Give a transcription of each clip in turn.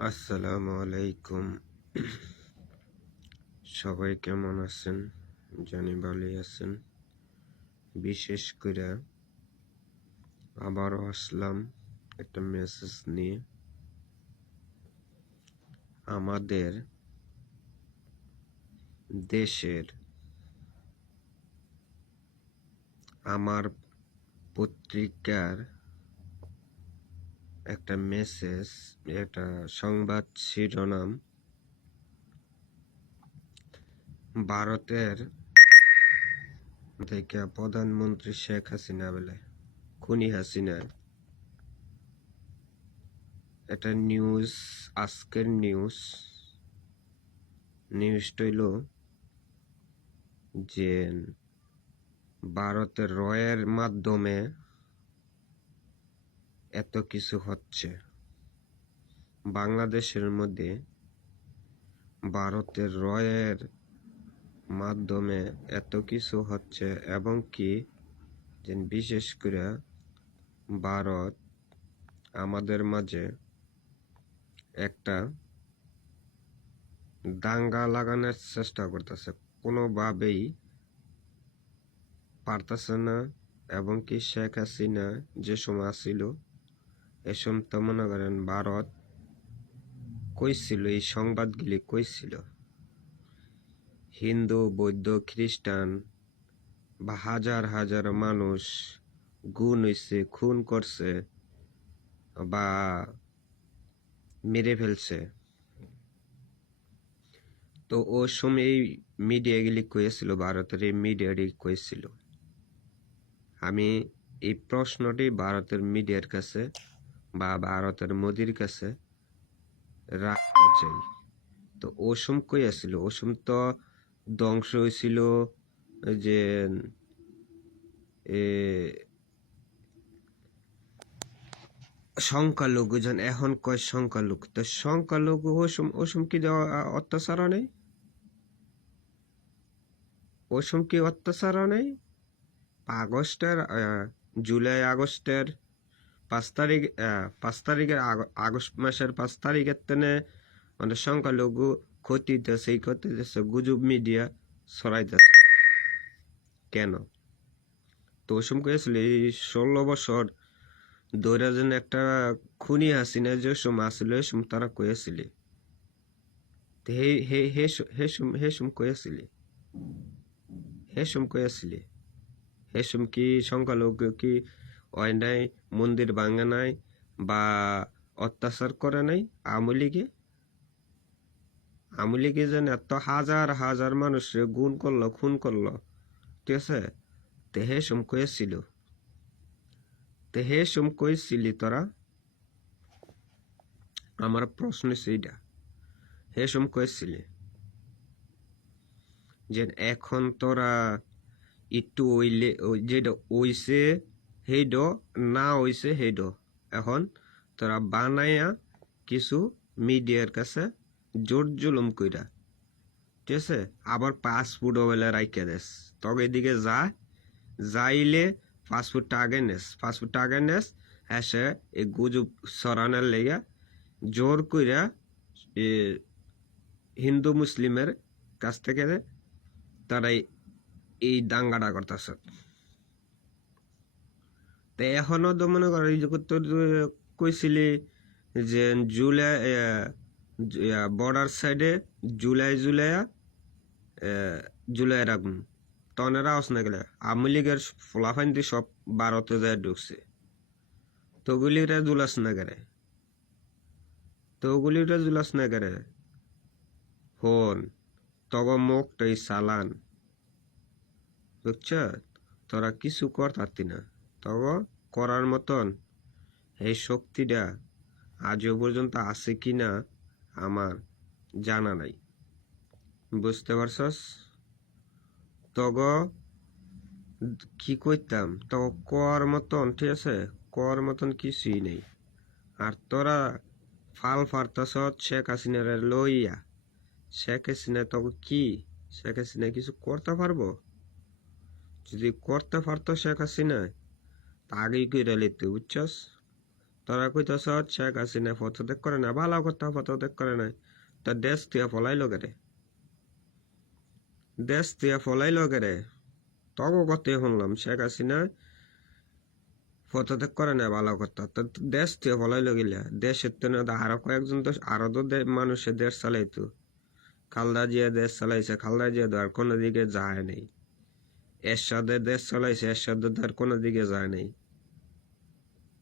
আসসালামু আলাইকুম। সবাই কেমন আছেন? জানি ভালোই আছেন। বিশেষ করে আবারও আসলাম একটা মেসেজ নিয়ে। আমাদের দেশের আমার পত্রিকার একটা মেসেজ, একটা সংবাদ শিরোনাম, ভারতের থেকে প্রধানমন্ত্রী শেখ হাসিনা বলে খুনি হাসিনা। এটা নিউজ, আজকের নিউজটা হইল যে ভারতের রয়ের মাধ্যমে এত কিছু হচ্ছে। বাংলাদেশের মধ্যে ভারতের রয়ের মাধ্যমে এত কিছু হচ্ছে, এবং কি যে বিশেষ করে ভারত আমাদের মাঝে একটা দাঙ্গা লাগানোর চেষ্টা করতেছে, কোনোভাবেই পারতেছে না। এবং কি শেখ হাসিনা যে সময় আসছিল, এ সময় তো মনে করেন ভারত কইছিল, এই সংবাদগুলি কইছিল হিন্দু, বৌদ্ধ, খ্রিস্টান বা হাজার হাজার মানুষ গুণ হইছে, খুন করছে বা মেরে ফেলছে। তো ও সময় এই মিডিয়াগুলি কয়েছিল, ভারতের এই মিডিয়াটি কয়েছিল। আমি এই প্রশ্নটি ভারতের মিডিয়ার কাছে বা ভারতের মোদির কাছে রাখতে চাই। তো ওসম কইয়াছিল, ওসম তো ধ্বংস হয়েছিল যে সংখ্যালঘু জন, এখন কয় সংখ্যালঘু, তো সংখ্যালঘু ওসম কি অত্যাচার নেই? ওসম কি অত্যাচার নেই? আগস্টের জুলাই আগস্টের 5 তারিখ, 5 তারিখের আগস্ট মাসের 5 তারিখের তেনে মানে সংখ্যালঘু ক্ষতি দিতেছে, এই ক্ষতি দিতেছে গুজব মিডিয়া ছড়াইতেছে কেন? তো ওসম কয়েছিল এই 16 বছর ধরে যেন একটা খুনি হাসিনা যে সময় আসছিল, এই সময় তারা কয়েছিলি, হেসুম কয়েছিলি হেসুম কি সংখ্যালঘু কি হয় নাই, মন্দির ভাঙা নাই বা অত্যাচার করে নাই? আওয়ামী লীগে যেন এত হাজার হাজার মানুষের গুণ করলো, খুন করলো, ঠিক আছে? তে হেসুম কইছিলি তোরা? আমার প্রশ্ন সেইটা, হেসুম কইছিলি যে এখন তোরা একটু ওইলে যেটা ওইছে হেইড, না ওইছে হেইড, এখন তোরা বানাইয়া কিছু মিডিয়ার কাছে জোর জুলুম কইরা, ঠিক আছে? আবার পাসপোর্টও বেলা রাইখা দেস, তবে এদিকে যাইলে পাসপোর্টটা আগে নেস, হ্যাঁ এই গুজব সরানোর লেগা জোর কইরা হিন্দু মুসলিমের কাছ থেকে তারাই এই দাঙ্গাটা করতেছে। তো এখনো তো মনে করো কইছিলি যে জুলাই বর্ডার সাইডে জুলাই রাখুন, তনেরা আস না গেলে আওয়ামী লীগের ফলাফাইন্দি সব ভারতে যায় ঢুকছে, তগুলিরা জুলাস না করে হন তগ মুখটাই চালান, বুঝছ? তোরা কিছু করতারতি না, তগ করার মতন এই শক্তিটা আজও পর্যন্ত আছে কিনা আমার জানা নাই, বুঝতে পারছস? তগ কি কইতাম, তগ কর মতন, ঠিক আছে, কর মতন কিছুই নেই। আর তোরা ফাল ফারতাস শেখ হাসিনার লইয়া। শেখ হাসিনা তবে কি, শেখ হাসিনা কিছু করতে পারবো? যদি করতে পারতো শেখ হাসিনা তা আগেই কইরা লিতে, বুঝছস? তোরা কইতেছ শেখ হাসিনা পদত্যাগ করে না, ভালো কথা পদত্যাগ করে নাই, তা দেশ তুই ফলাইলো কেরে, দেশ তুই ফলাইলো কেরে? তগো কথাই শুনলাম শেখ হাসিনা পদত্যাগ করে না, ভালো কথা, তো দেশ তুই ফলাইলো গেলা, দেশের তো না আরো কয়েকজন তো আরো তো মানুষের দেশ চালাইতো, খালদা জিয়া দেশ চালাইছে, খালদা জিয়া তো আর কোনো দিকে যায় নাই, এরশাদের দেশ চালাইছে, এরশাদ তো আর কোনো দিকে যায় নাই।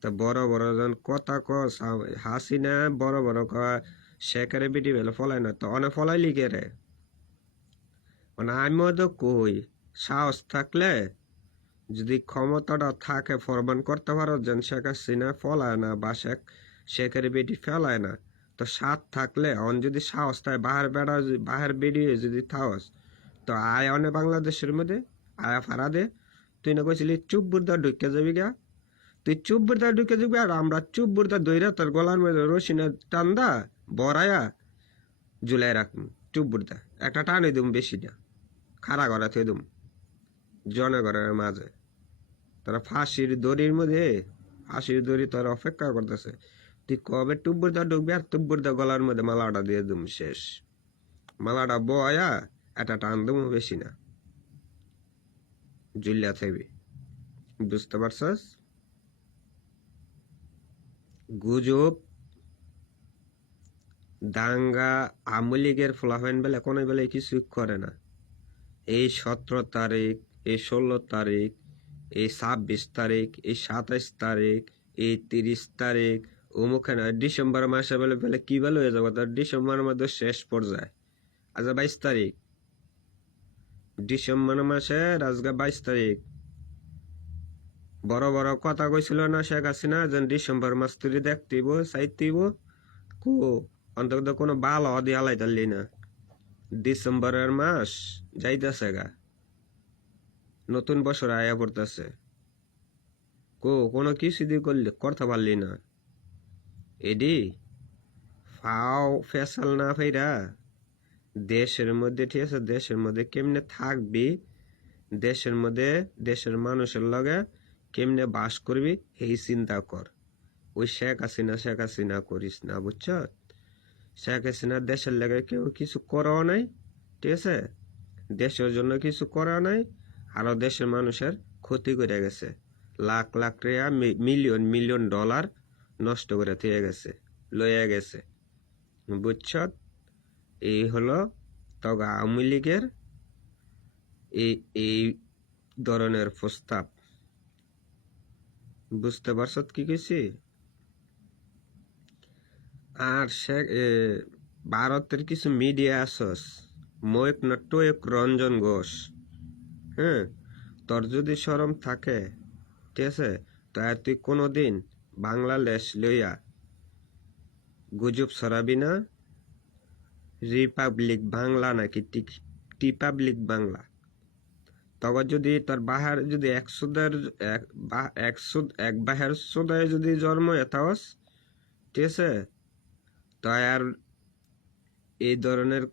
তা বড় বড় জন কথা কস, হাসিনা বড় বড় শেখের বেটি বেলে ফলাই না, তো অনেক ফলাই লিখে রে, মানে আমিও তো কই সাহস থাকলে যদি ক্ষমতাটা থাকে প্রমাণ করতে পারো যেন শেখ হাসিনা ফলায় না বা শেখের বেটি ফেলায় না, তো সাথ থাকলে অন যদি সাহস থাকে বাহার বেড়া বাহার বেরিয়ে যদি থাকস, তো আয় অনে বাংলাদেশের মধ্যে আয়া ফারা দে, তুই না কইছিলি চুপ বুর্দা ঢুকে যাবি গা, তুই চুপ বুর্দা ঢুকে যাবি আর আমরা চুপ বুর্দা দইরা তোর গলার মধ্যে রসিনা টান্দা বড়ায়া ঝুলাই রাখুন, চুপ বুর্দা একটা টানে দুম, বেশি না খাড়া করা থুই দুম জনগণের মাঝে, তারা ফাঁসির দড়ির মধ্যে, ফাঁসির দড়ি তোর অপেক্ষা করতেছে, তুই কবে টুব্বুরদা ঢুকবি আর টুব্বুরদা গলার মধ্যে মালাটা দিয়ে দুম, শেষ মালাটা বয়া একটা টান দুম, বেশি না জুলিয়া থাকবি, বুঝতে পারছস? গুজব দাঙ্গা আওয়ামী লীগের ফলাফাইন বেলা কোনো বেলা কিছু করে না, এই 17 তারিখ, এই 16 তারিখ, এই 26 তারিখ, এই 27 তারিখ, এই 30 তারিখ, অমুক ডিসেম্বর মাসে বেলে বেলে কি বেলা হয়ে যাবো, তার ডিসেম্বর মধ্যে শেষ পর্যায়ে, আজ 22 তারিখ, ডিসেম্বর মাসে আজকে 22 তারিখ, বড় বড় কথা কইছিল না শেখ হাসিনা যেন ডিসেম্বর মাস তুই দেখতেইব চাইতেইব, কো অন্তত কোনো ভালো দিয়ে হালাই তারলি না, ডিসেম্বরের মাস যাইতেছে গা, নতুন বছর আয়া পড়তেছে, কোনো কিছু দিয়ে করতে পারলি না, এডি ফাও ফেসাল না ফেরা দেশের মধ্যে, ঠিক আছে, দেশের মধ্যে কেমনে থাকবি, দেশের মধ্যে দেশের মানুষের লগে কেমনে বাস করবি এই চিন্তা কর, ওই শেখ হাসিনা করিস না, বুঝছ? শেখ হাসিনা দেশের লাগে কেউ কিছু করাও নাই, ঠিক আছে, দেশের জন্য কিছু করা নাই, আরো দেশের মানুষের ক্ষতি করে গেছে, লাখ লাখ টাকা মিলিয়ন মিলিয়ন ডলার নষ্ট করে থিয়ে গেছে, লইয়া গেছে, বুঝছ? এই হলো তগা আওয়ামী লীগের এই ধরনের প্রস্তাব, বুঝতে পারছ কি কইছি? আর ভারতের কিছু মিডিয়া আসস, ময়ূক না টয়ক রঞ্জন ঘোষ, হ্যাঁ, তোর যদি শরম থাকে, ঠিক আছে, তো আর তুই কোনোদিন বাংলাদেশ লইয়া গুজব ছড়াবি না, রিপাবলিক বাংলা নাকি টিপাবলিক বাংলা, তবে যদি তোর বাহার যদি এক বাহার সোদায় যদি জন্ম এতাওস, ঠিক আছে, তো আর এই ধরনের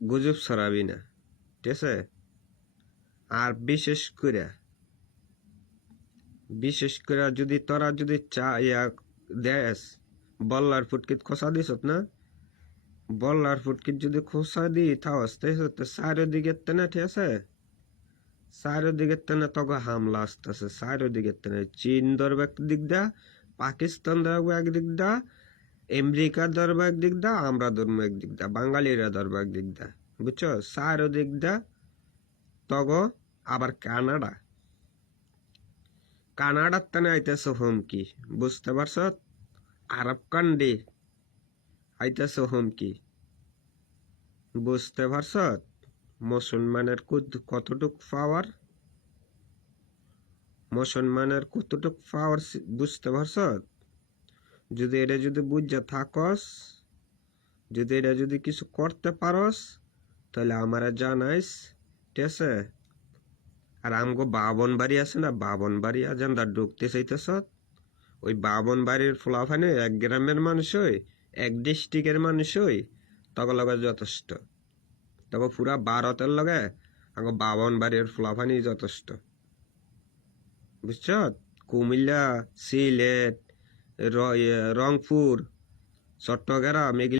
গুজব ছড়াবি না, ঠিক আছে, আর বিশেষ করে যদি তোরা যদি দেশ বল্লার ফুটকিত খোসা দিস না, বল্লার ফুটকিত যদি খোসা দি থাকস, চারিদিকে তেনে, ঠিক আছে, চারিদিকে তেনে তখন হামলা আসতেছে, চারিদিকে তেনে চীন ধরবে একদিক দা, পাকিস্তান ধরবে একদিক দা, আমেরিকা ধরবে একদিক দা, আমরা ধরবো একদিক দা, বাঙালিরা ধরবে একদিক দা, বুঝছো, চারিদিক দা তগ, আবার কানাডার তেনে আইতেছে হুমকি, বুঝতে পারছ? আরব কান্ডে আইতেছে হুমকি, বুঝতে পারছ? মুসলমানের কতটুক পাওয়ার, মুসলমানের কতটুক পাওয়ার বুঝতে পারছ? যদি এটা যদি বুঝে থাকস, যদি এটা যদি কিছু করতে পারস, তাহলে আমারে জানাইস, ঠিক আছে? আর আমগো বাবন বাড়ি আছে না, বাবন বাড়ি আজান ঢুকতে চাইতেছ, ওই বাবন বাড়ির ফলাফানে এক গ্রামের মানুষই, এক ডিস্ট্রিক্টের মানুষই তখন লগে যথেষ্ট, তখন পুরা ভারতের লগে আমগো বাবন বাড়ির ফলাফানি যথেষ্ট, বুঝছ? কুমিল্লা, সিলেট, রংপুর, চট্টগ্রাম এগুলি